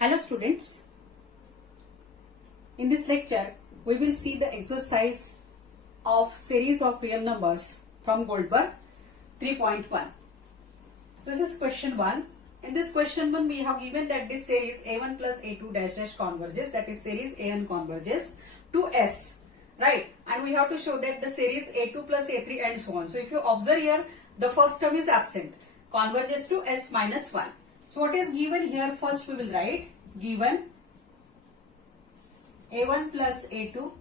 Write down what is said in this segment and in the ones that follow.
Hello students, in this lecture we will see the exercise of series of real numbers from Goldberg 3.1. This is question 1. In this question 1 we have given that this series a1 plus a2 dash dash converges, that is series an converges to S, right? And we have to show that the series a2 plus a3 and so on. So if you observe here, the first term is absent, converges to S minus 1. So what is given here? First we will write given a1 plus a2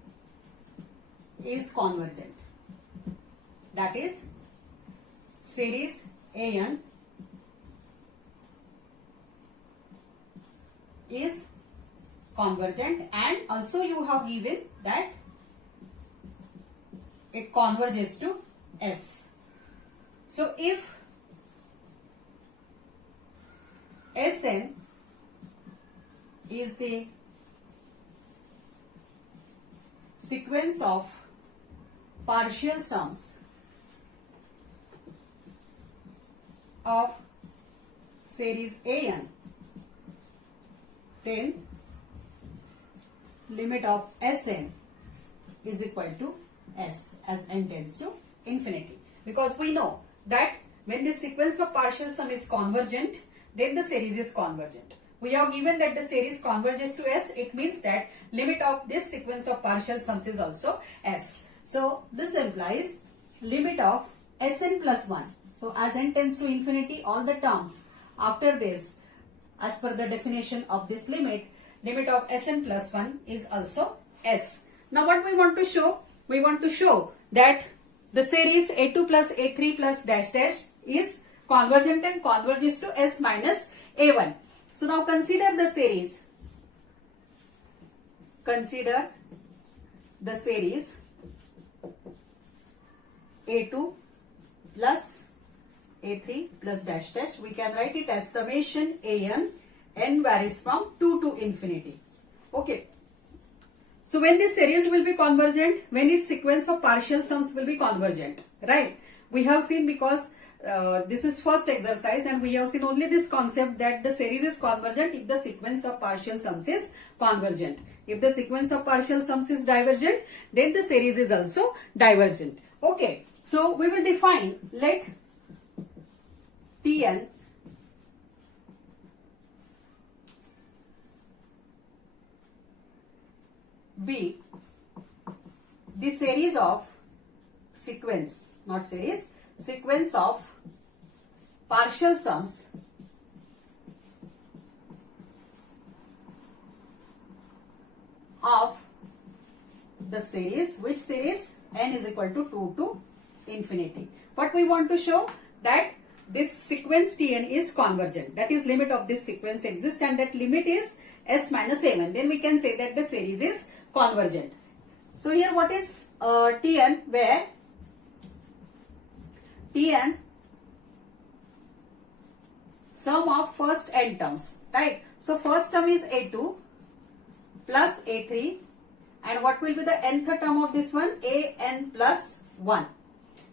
is convergent. That is series an is convergent, and also you have given that it converges to S. So if Sn is the sequence of partial sums of series an, then limit of Sn is equal to S as n tends to infinity. Because we know that when the sequence of partial sum is convergent, then the series is convergent. We have given that the series converges to S. It means that limit of this sequence of partial sums is also S. So this implies limit of Sn plus 1. So as n tends to infinity, all the terms after this, as per the definition of this limit, limit of Sn plus 1 is also S. Now what we want to show? We want to show that the series a2 plus a3 plus dash dash is convergent and converges to S minus a1. So now consider the series. Consider the series a2 plus a3 plus dash dash. We can write it as summation an, n varies from 2 to infinity. Okay. So when this series will be convergent, when its sequence of partial sums will be convergent, right? We have seen, because this is first exercise and we have seen only this concept that the series is convergent if the sequence of partial sums is convergent. If the sequence of partial sums is divergent, then the series is also divergent. Okay, so we will define, let Tn be the series of sequence, not series, sequence of partial sums of the series, which series? N is equal to 2 to infinity. But we want to show that this sequence Tn is convergent. That is, limit of this sequence exists and that limit is S minus a1. Then we can say that the series is convergent. So here what is Tn? Where Tn sum of first n terms, right? So first term is a2 plus a3, and what will be the nth term of this one? an plus 1,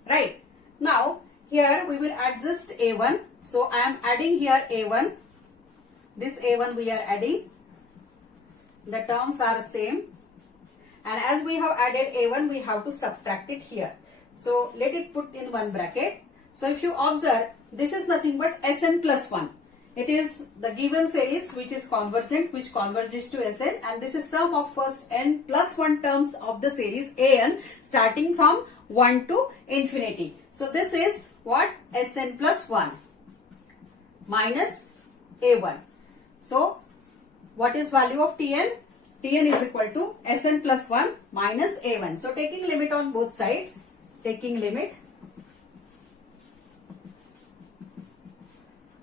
right? Now here we will adjust a1. So I am adding here a1. This a1 we are adding. The terms are same, and as we have added a1, we have to subtract it here. So let it put in one bracket. So if you observe, this is nothing but Sn plus 1. It is the given series which is convergent, which converges to Sn, and this is sum of first n plus 1 terms of the series an starting from 1 to infinity. So this is what? Sn plus 1 minus a1. So what is value of Tn? Tn is equal to Sn plus 1 minus a1. So taking limit on both sides, taking limit,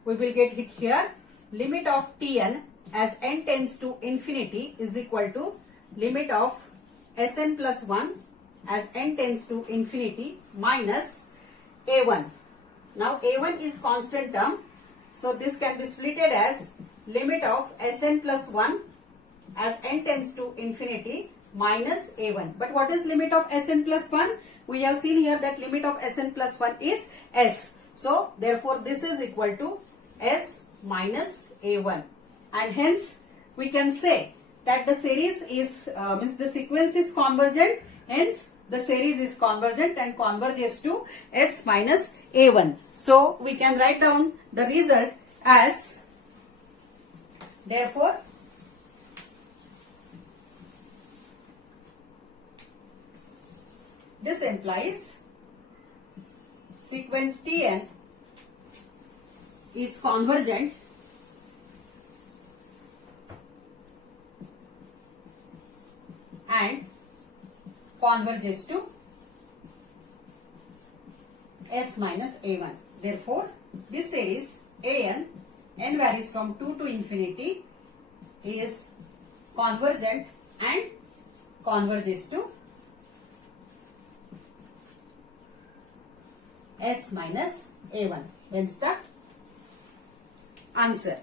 we will get it here. Limit of Tn as n tends to infinity is equal to limit of Sn plus 1 as n tends to infinity minus a1. Now a1 is constant term. So this can be splitted as limit of Sn plus 1 as n tends to infinity minus a1. But what is limit of Sn plus 1? We have seen here that limit of Sn plus 1 is S. So therefore this is equal to S minus A1, and hence we can say that the series is means the sequence is convergent, hence the series is convergent and converges to S minus A1. So we can write down the result as, therefore this implies sequence Tn is convergent and converges to S minus A1. Therefore, this series An, n varies from 2 to infinity, is convergent and converges to S minus A1. Hence the answer.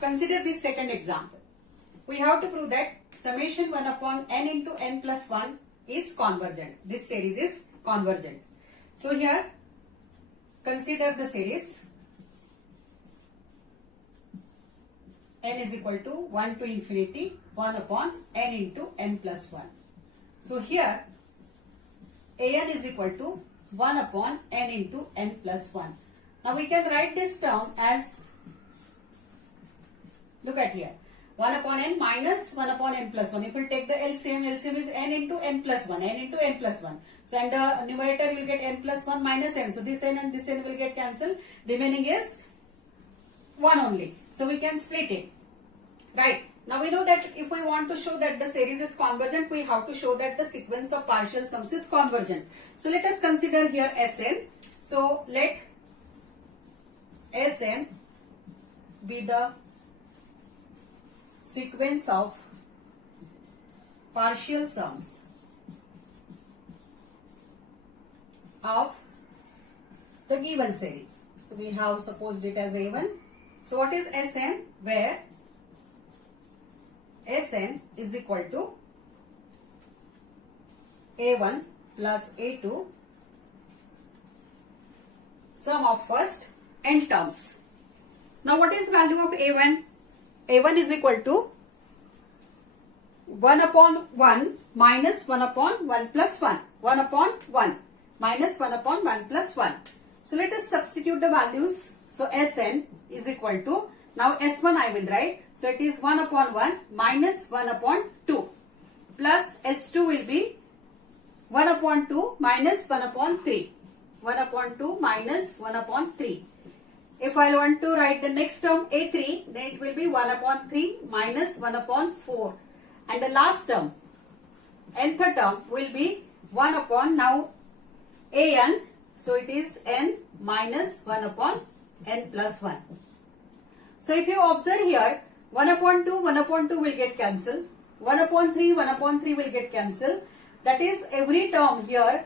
Consider this second example. We have to prove that summation 1 upon n into n plus 1 is convergent. This series is convergent. So here consider the series n is equal to 1 to infinity 1 upon n into n plus 1. So here An is equal to 1 upon n into n plus 1. Now we can write this term as, look at here, 1 upon n minus 1 upon n plus 1. If we take the LCM, LCM is n into n plus 1, n into n plus 1. So and the numerator you will get n plus 1 minus n. So this n and this n will get cancelled. Remaining is 1 only. So we can split it. Right. Now we know that if we want to show that the series is convergent, we have to show that the sequence of partial sums is convergent. So let us consider here Sn. So let Sn be the sequence of partial sums of the given series. So we have supposed it as A1. So what is Sn? Where Sn is equal to A1 plus A2 sum of first n terms. Now what is value of A1? A1 is equal to 1 upon 1 minus 1 upon 1 plus 1. 1 upon 1 minus 1 upon 1 plus 1. So let us substitute the values. So Sn is equal to, now S1 I will write. So it is 1 upon 1 minus 1 upon 2 plus S2 will be 1 upon 2 minus 1 upon 3. 1 upon 2 minus 1 upon 3. If I want to write the next term A3, then it will be 1 upon 3 minus 1 upon 4. And the last term, nth term will be 1 upon now An. So it is n minus 1 upon n plus 1. So if you observe here, 1 upon 2 will get cancelled. 1 upon 3 will get cancelled. That is, every term here,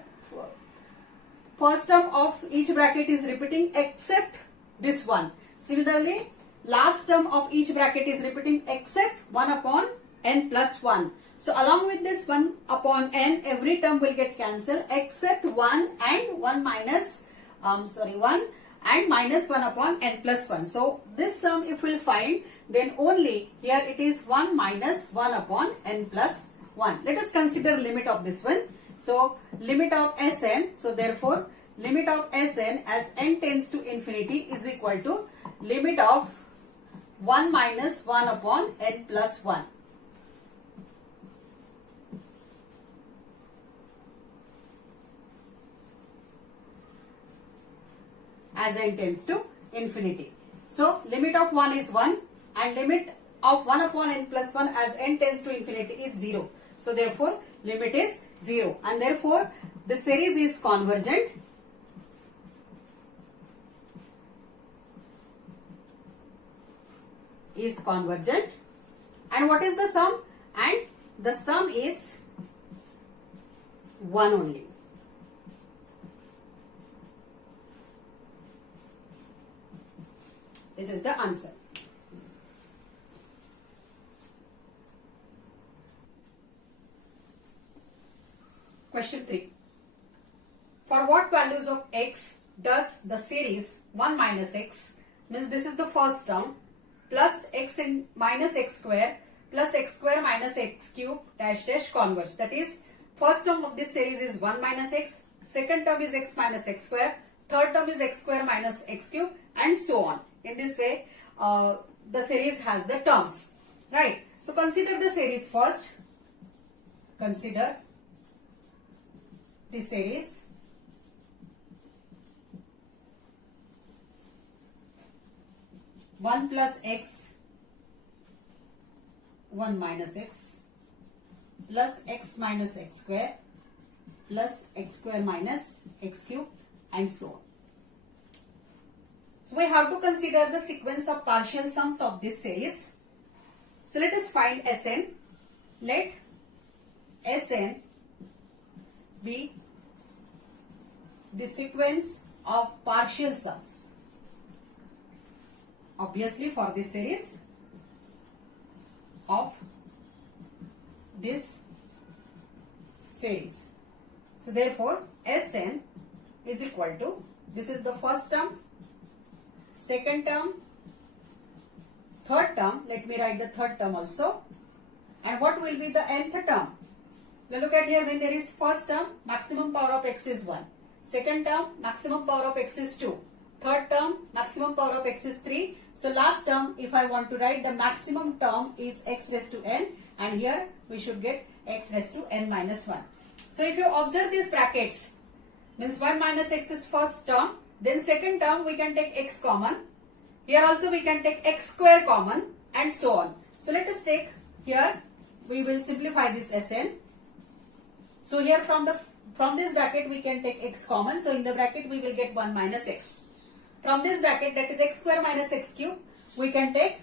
first term of each bracket is repeating except this one. Similarly, last term of each bracket is repeating except 1 upon n plus 1. So along with this 1 upon n, every term will get cancelled except 1 and 1 minus, 1 and minus 1 upon n plus 1. So this sum if we will find, then only here it is 1 minus 1 upon n plus 1. Let us consider limit of this one. So limit of Sn, so therefore limit of Sn as n tends to infinity is equal to limit of 1 minus 1 upon n plus 1. As n tends to infinity. So limit of 1 is 1 and limit of 1 upon n plus 1 as n tends to infinity is 0. So therefore limit is 0 and therefore the series is convergent. Is convergent. And what is the sum? And the sum is 1 only. This is the answer. Question 3. For what values of x does the series 1 minus x, means this is the first term, plus x in minus x square plus x square minus x cube dash dash converge. That is, first term of this series is 1 minus x, second term is x minus x square, third term is x square minus x cube, and so on. In this way, the series has the terms, right? So consider the series first. Consider the series. One plus x, 1 minus x, plus x minus x square, plus x square minus x cube, and so on. So we have to consider the sequence of partial sums of this series. So let us find Sn. Let Sn be the sequence of partial sums. Obviously, for this series of this series. So therefore, Sn is equal to, this is the first term, second term, third term. Let me write the third term also. And what will be the nth term? Now look at here, when there is first term, maximum power of x is 1. Second term, maximum power of x is 2. Third term, maximum power of x is 3. So last term, if I want to write, the maximum term is x raised to n, and here we should get x raised to n minus 1. So if you observe these brackets, means 1 minus x is first term, then second term we can take x common. Here also we can take x square common, and so on. So let us take here, we will simplify this Sn. So here from this bracket we can take x common. So in the bracket we will get 1 minus x. From this bracket, that is x square minus x cube, we can take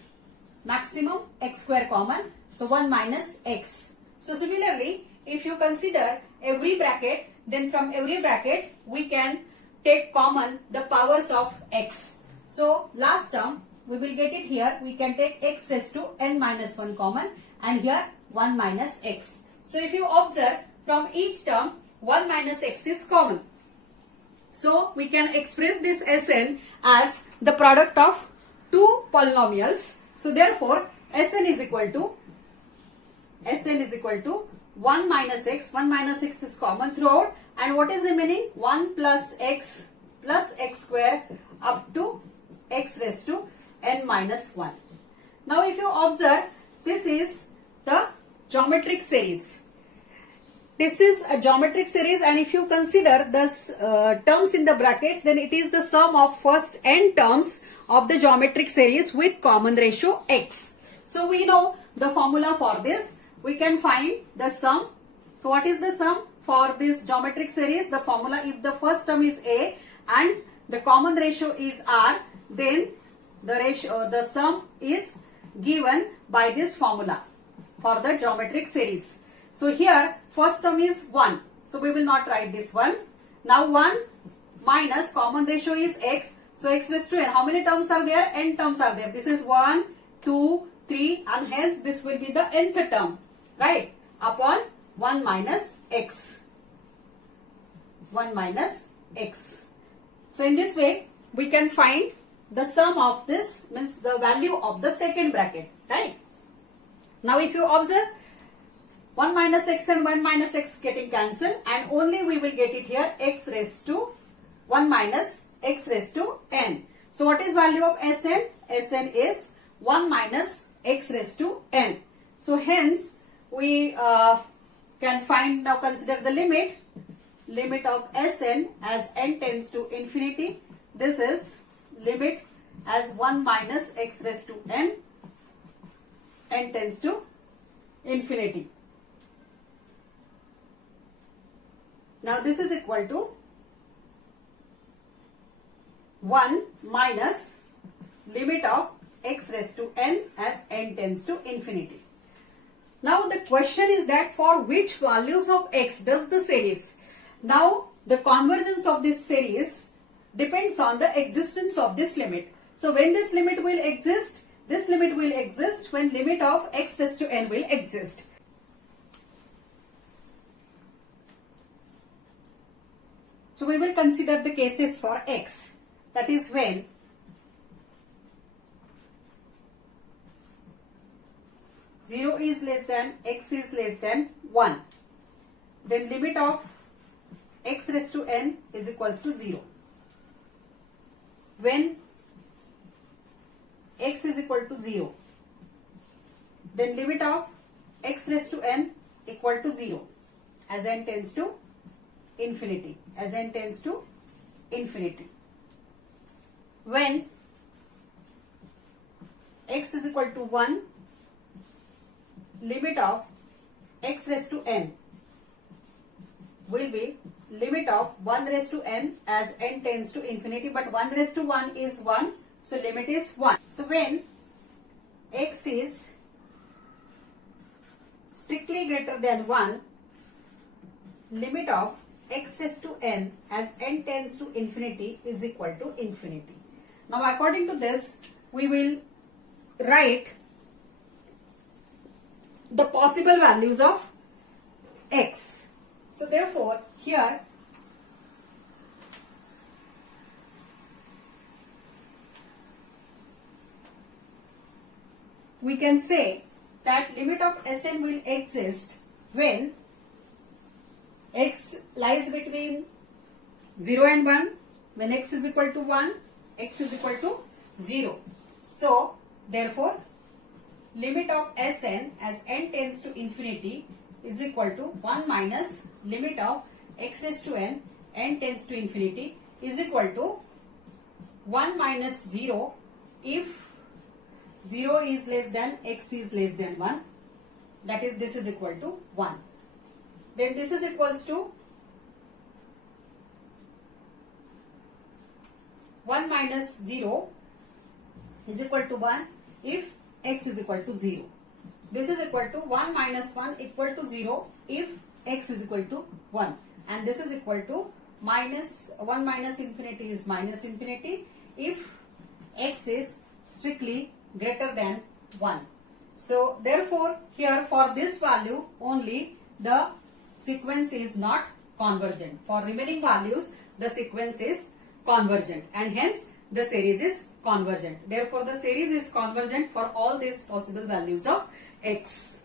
maximum x square common. So 1 minus x. So similarly, if you consider every bracket, then from every bracket we can take common the powers of x. So last term we will get it here, we can take x raised to n minus 1 common, and here 1 minus x. So if you observe, from each term 1 minus x is common. So we can express this Sn as the product of two polynomials. So therefore Sn is equal to 1 minus x. 1 minus x is common throughout, and what is remaining? 1 plus x square up to x raised to n minus 1. Now if you observe, this is the geometric series. This is a geometric series, and if you consider the terms in the brackets, then it is the sum of first n terms of the geometric series with common ratio x. So we know the formula for this. We can find the sum. So what is the sum for this geometric series? The formula, if the first term is a and the common ratio is r, then the sum is given by this formula for the geometric series. So here first term is 1. So we will not write this one. Now 1 minus common ratio is x. So x raised to n. How many terms are there? N terms are there. This is 1, 2, 3, and hence this will be the nth term, right? Upon 1 minus x. 1 minus x. So in this way we can find the sum of this, means the value of the second bracket, right? Now if you observe, 1 minus x and 1 minus x getting cancelled, and only we will get it here x raised to 1 minus x raised to n. So what is value of Sn? Sn is 1 minus x raised to n. So hence we can find, now consider the limit of Sn as n tends to infinity. This is limit as 1 minus x raised to n tends to infinity. Now this is equal to 1 minus limit of x raised to n as n tends to infinity. Now the question is that for which values of x does the series? Now the convergence of this series depends on the existence of this limit. So when this limit will exist when limit of x raised to n will exist. So we will consider the cases for x. That is when zero is less than x is less than 1. Then limit of x raised to n is equals to 0. When x is equal to 0, then limit of x raised to n equal to 0 as n tends to infinity. As n tends to infinity. When x is equal to 1, limit of x raised to n will be limit of 1 raised to n as n tends to infinity, but 1 raised to 1 is 1, so limit is 1. So when x is strictly greater than 1, limit of x raised to n as n tends to infinity is equal to infinity. Now according to this, we will write the possible values of x. So therefore here we can say that limit of Sn will exist when x lies between 0 and 1, when x is equal to 1, x is equal to 0. So therefore limit of Sn as n tends to infinity is equal to 1 minus limit of x raised to n tends to infinity is equal to 1 minus 0 if 0 is less than x is less than 1, that is this is equal to 1. Then this is equals to 1 minus 0 is equal to 1 if x is equal to 0. This is equal to 1 minus 1 equal to 0 if x is equal to 1. And this is equal to minus 1 minus infinity is minus infinity if x is strictly greater than 1. So therefore here for this value only the sequence is not convergent. For remaining values the sequence is convergent and hence the series is convergent. Therefore the series is convergent for all these possible values of x.